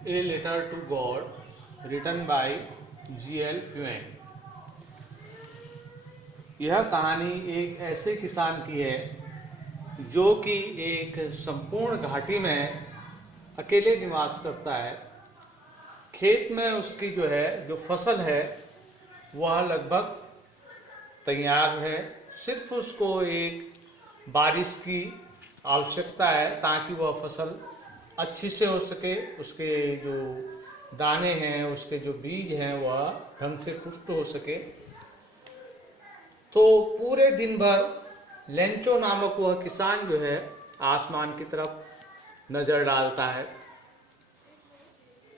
A letter to God written by G.L. फ़्यूएन। यह कहानी एक ऐसे किसान की है जो कि एक संपूर्ण घाटी में अकेले निवास करता है। खेत में उसकी जो फसल है वह लगभग तैयार है। सिर्फ उसको एक बारिश की आवश्यकता है ताकि वह फसल अच्छी से हो सके, उसके जो दाने हैं, उसके जो बीज हैं वह ढंग से पुष्ट हो सके। तो पूरे दिन भर लेंचो नामक वह किसान आसमान की तरफ नजर डालता है।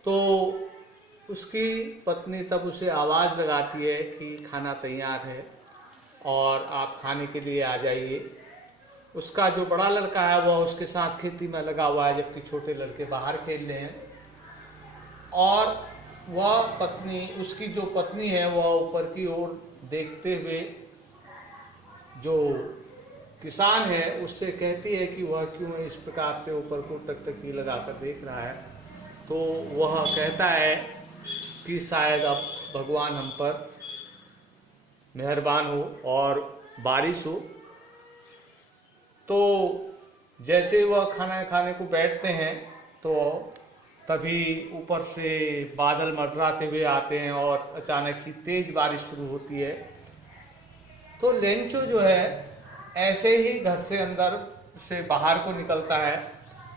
तो उसकी पत्नी तब उसे आवाज लगाती है कि खाना तैयार है और आप खाने के लिए आ जाइए। उसका जो बड़ा लड़का है वह उसके साथ खेती में लगा हुआ है, जबकि छोटे लड़के बाहर खेल रहे हैं। और वह पत्नी, उसकी जो पत्नी है वह ऊपर की ओर देखते हुए जो किसान है उससे कहती है कि वह क्यों इस प्रकार से ऊपर को टकटकी लगाकर देख रहा है। तो वह कहता है कि शायद अब भगवान हम पर मेहरबान हो और बारिश हो। तो जैसे वह खाना खाने को बैठते हैं तो तभी ऊपर से बादल मंडराते हुए आते हैं और अचानक ही तेज बारिश शुरू होती है। तो लेंचो ऐसे ही घर से अंदर से बाहर को निकलता है।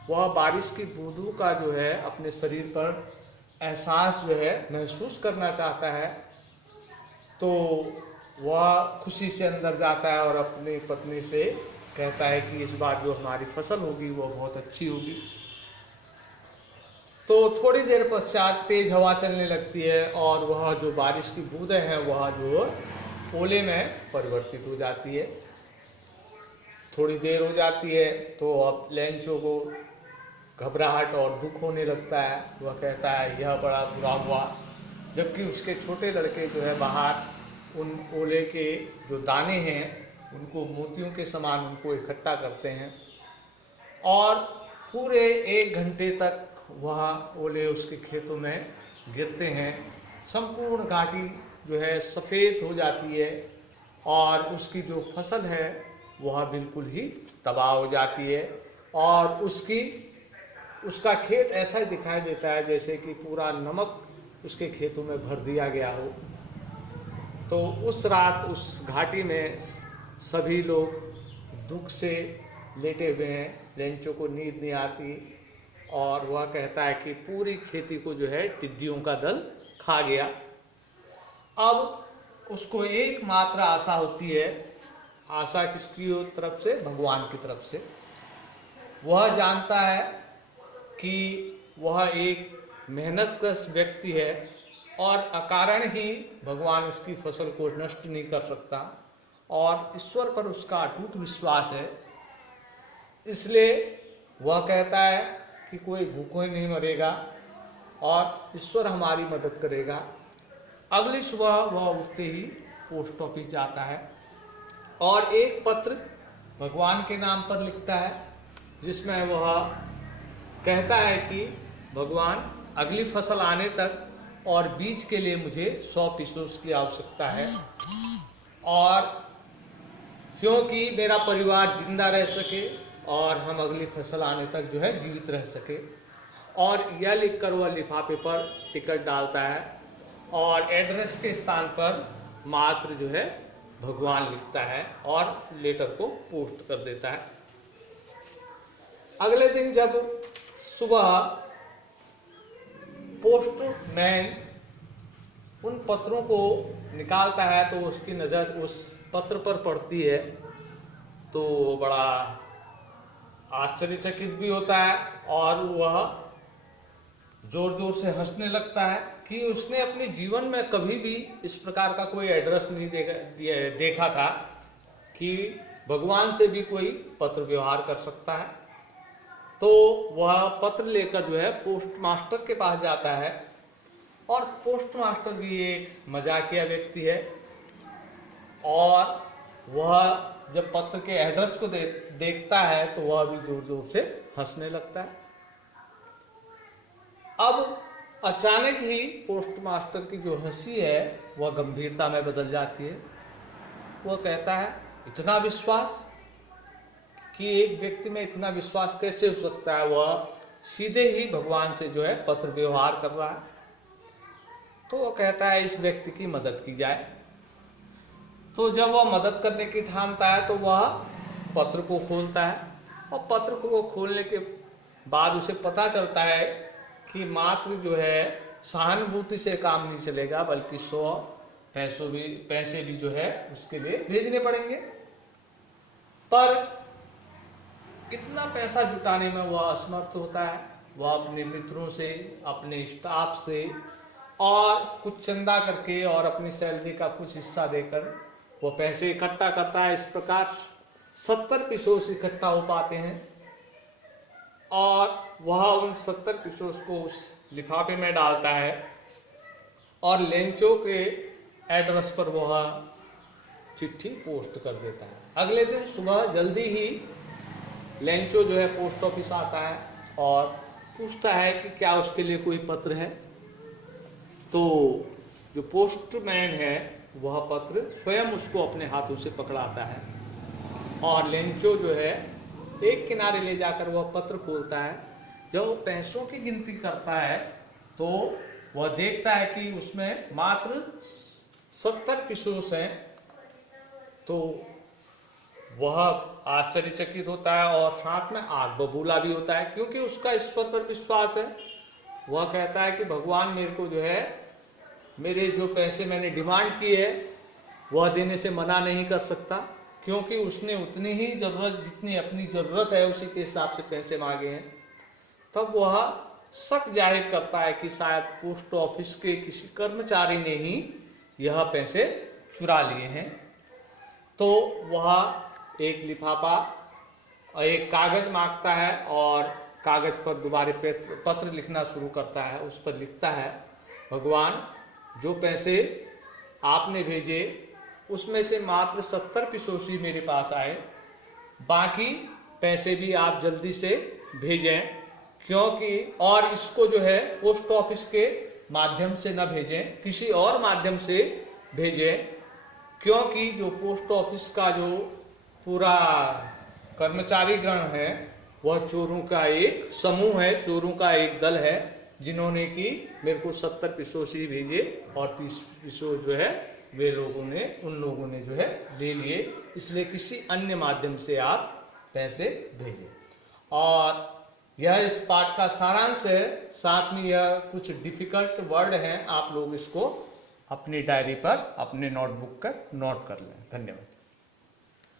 वह बारिश की बूंदों का अपने शरीर पर एहसास महसूस करना चाहता है। तो वह खुशी से अंदर जाता है और अपनी पत्नी से कहता है कि इस बार जो हमारी फसल होगी वो बहुत अच्छी होगी। तो थोड़ी देर पश्चात तेज हवा चलने लगती है और वह जो बारिश की बूंदें हैं वह ओले में परिवर्तित हो जाती है। थोड़ी देर हो जाती है तो अब लेंचो को घबराहट और दुख होने लगता है। वह कहता है यह बड़ा बुरा हुआ, जबकि उसके छोटे लड़के बाहर उन ओले के जो दाने हैं उनको मोतियों के समान उनको इकट्ठा करते हैं और पूरे 1 घंटे तक वह ओले उसके खेतों में गिरते हैं। संपूर्ण घाटी सफ़ेद हो जाती है और उसकी जो फसल है वह बिल्कुल ही तबाह हो जाती है और उसका खेत ऐसा ही दिखाई देता है जैसे कि पूरा नमक उसके खेतों में भर दिया गया हो। तो उस रात उस घाटी में सभी लोग दुख से लेटे हुए हैं। लेंचो को नींद नहीं आती और वह कहता है कि पूरी खेती को टिड्डियों का दल खा गया। अब उसको एकमात्र आशा होती है। आशा किसकी तरफ से? भगवान की तरफ से। वह जानता है कि वह एक मेहनतकश व्यक्ति है और अकारण ही भगवान उसकी फसल को नष्ट नहीं कर सकता और ईश्वर पर उसका अटूट विश्वास है। इसलिए वह कहता है कि कोई भूखों ही नहीं मरेगा और ईश्वर हमारी मदद करेगा। अगली सुबह वह उठते ही पोस्ट ऑफिस जाता है और एक पत्र भगवान के नाम पर लिखता है, जिसमें वह कहता है कि भगवान अगली फसल आने तक और बीज के लिए मुझे 100 पीसोस की आवश्यकता है और क्योंकि मेरा परिवार जिंदा रह सके और हम अगली फसल आने तक जीवित रह सके। और यह लिखकर वह लिफाफे पर टिकट डालता है और एड्रेस के स्थान पर मात्र भगवान लिखता है और लेटर को पोस्ट कर देता है। अगले दिन जब सुबह पोस्टमैन उन पत्रों को निकालता है तो उसकी नज़र उस पत्र पर पड़ती है तो बड़ा आश्चर्यचकित भी होता है और वह जोर जोर से हंसने लगता है कि उसने अपने जीवन में कभी भी इस प्रकार का कोई एड्रेस नहीं देखा था कि भगवान से भी कोई पत्र व्यवहार कर सकता है। तो वह पत्र लेकर पोस्ट मास्टर के पास जाता है और पोस्ट मास्टर भी एक मजाकिया व्यक्ति है और वह जब पत्र के एड्रेस को देखता है तो वह भी जोर जोर से हंसने लगता है। अब अचानक ही पोस्ट मास्टर की जो हंसी है वह गंभीरता में बदल जाती है। वह कहता है, इतना विश्वास, कि एक व्यक्ति में इतना विश्वास कैसे हो सकता है? वह सीधे ही भगवान से जो है पत्र व्यवहार कर रहा है। तो वह कहता है इस व्यक्ति की मदद की जाए। तो जब वह मदद करने की ठानता है तो वह पत्र को खोलता है, और पत्र को खोलने के बाद उसे पता चलता है कि मात्र जो है सहानुभूति से काम नहीं चलेगा, बल्कि 100 पैसे भी जो है उसके लिए भेजने पड़ेंगे। पर कितना पैसा जुटाने में वह असमर्थ होता है। वह अपने मित्रों से, अपने स्टाफ से और कुछ चंदा करके और अपनी सैलरी का कुछ हिस्सा देकर वो पैसे इकट्ठा करता है। इस प्रकार 70 पिसोस इकट्ठा हो पाते हैं, और वह उन 70 पिसोस को उस लिफाफे में डालता है और लेंचो के एड्रेस पर वह चिट्ठी पोस्ट कर देता है। अगले दिन सुबह जल्दी ही लेंचो जो है पोस्ट ऑफिस आता है और पूछता है कि क्या उसके लिए कोई पत्र है। तो जो पोस्टमैन है वह पत्र स्वयं उसको अपने हाथों से पकड़ाता है, और लेंचो जो है एक किनारे ले जाकर वह पत्र खोलता है। जब वो पैसों की गिनती करता है तो वह देखता है कि उसमें मात्र 70 पिसोस हैं। तो वह आश्चर्यचकित होता है और साथ में आग बबूला भी होता है, क्योंकि उसका ईश्वर पर विश्वास है। वह कहता है कि भगवान मेरे को जो है मेरे जो पैसे मैंने डिमांड की है वह देने से मना नहीं कर सकता, क्योंकि उसने उतनी ही जरूरत जितनी अपनी जरूरत है उसी के हिसाब से पैसे मांगे हैं। तब वह शक जाहिर करता है कि शायद पोस्ट ऑफिस के किसी कर्मचारी ने ही यह पैसे चुरा लिए हैं। तो वह एक लिफाफा और एक कागज मांगता है और कागज पर दोबारा पत्र लिखना शुरू करता है। उस पर लिखता है, भगवान जो पैसे आपने भेजे उसमें से मात्र 70 पिसोस ही मेरे पास आए, बाकी पैसे भी आप जल्दी से भेजें, क्योंकि और इसको जो है पोस्ट ऑफिस के माध्यम से न भेजें, किसी और माध्यम से भेजें, क्योंकि जो पोस्ट ऑफिस का जो पूरा कर्मचारी गण है वह चोरों का एक समूह है, चोरों का एक दल है, जिन्होंने कि मेरे को 70 पिसोस ही भेजे और 30 पिसोस जो है वे उन लोगों ने जो है ले लिए, इसलिए किसी अन्य माध्यम से आप पैसे भेजें। और यह इस पाठ का सारांश है। साथ में यह कुछ डिफिकल्ट वर्ड हैं, आप लोग इसको अपनी डायरी पर, अपने नोटबुक पर नोट कर लें। धन्यवाद।